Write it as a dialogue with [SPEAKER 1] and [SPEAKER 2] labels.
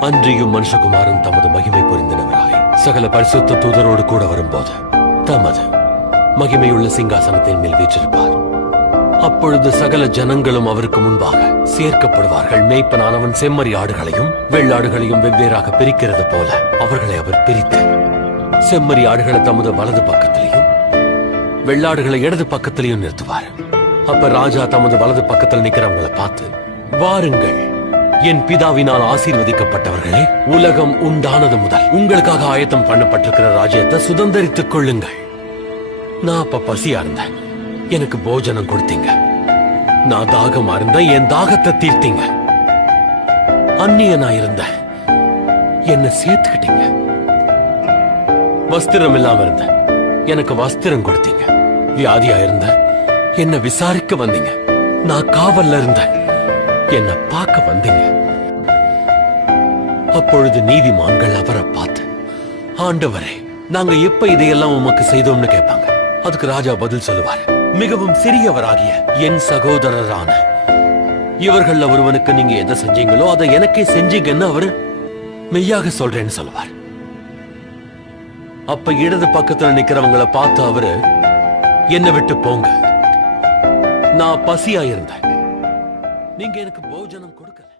[SPEAKER 1] அன்றியும் மனுஷகுமாரன் தமது மகிமை புரிந்தனவராய். சகல பரிசுத்த தூதரோடு கூட வரும்போது தமது மகிமையுள்ள சிங்காசனத்தின் மேல் வீற்றிருப்பார். அப்பொழுது சகல ஜனங்களும் அவருக்கு முன்பாக சேர்க்கப்படுவார்கள். மேய்ப்பனானவன் செம்மறி ஆடுகளையும் வெள்ளாடுகளையும் வெவ்வேறாக பிரிக்கிறது போல அவர்களை அவர் பிரித்து செம்மறி ஆடுகளை தமது வலது பக்கத்திலையும் வெள்ளாடுகளை இடது பக்கத்திலையும் நிறுத்துவார். அப்ப ராஜா தமது வலது பக்கத்தில் நிக்கிறவங்களை பார்த்து வாருங்கள் என் பிதாவினால் ஆசீர்வதிக்கப்பட்டவர்களே உலகம் உண்டானது முதல் உங்களுக்காக ஆயத்தம் பண்ணப்பட்டிருக்கிற ராஜ்யத்தை சுதந்தரித்துக் கொள்ளுங்கள். நான் அப்ப பசியா இருந்தேன். எனக்கு போஜனம் கொடுத்தீங்க. நான் தாகமா இருந்தேன். என் தாகத்தை தீர்த்தீங்க. அந்நியனா இருந்தேன். என்ன சேர்த்துக்கிட்டீங்க. வஸ்திரம் இல்லாம இருந்தேன். எனக்கு வஸ்திரம் கொடுத்தீங்க. வியாதியா இருந்தேன். என்ன விசாரிக்க வந்தீங்க. நான் காவல்ல இருந்தேன். என்ன பார்க்க வந்தீங்க. அப்பொழுது நீதிமான்கள் அவரை பார்த்து ஆண்டவரே நாங்க எப்ப இதையெல்லாம் உமக்கு செய்தோம்னு கேட்பாங்க. அதுக்கு ராஜா பதில் சொல்லுவார். மிகவும் சிறியவராகிய என் சகோதரரான. இவர்கள்ல ஒருவனுக்கு நீங்க எதை செஞ்சீங்களோ அதை எனக்கே செஞ்சீங்கன்னு அவரு மெய்யாக சொல்றேன்னு சொல்லுவார். அப்ப இடது பக்கத்துல நிக்கிறவங்களை பார்த்து அவரு என்ன விட்டு போங்க. நான் பசியா இருந்தேன் நீங்க எனக்கு போஜனம் கொடுக்கல.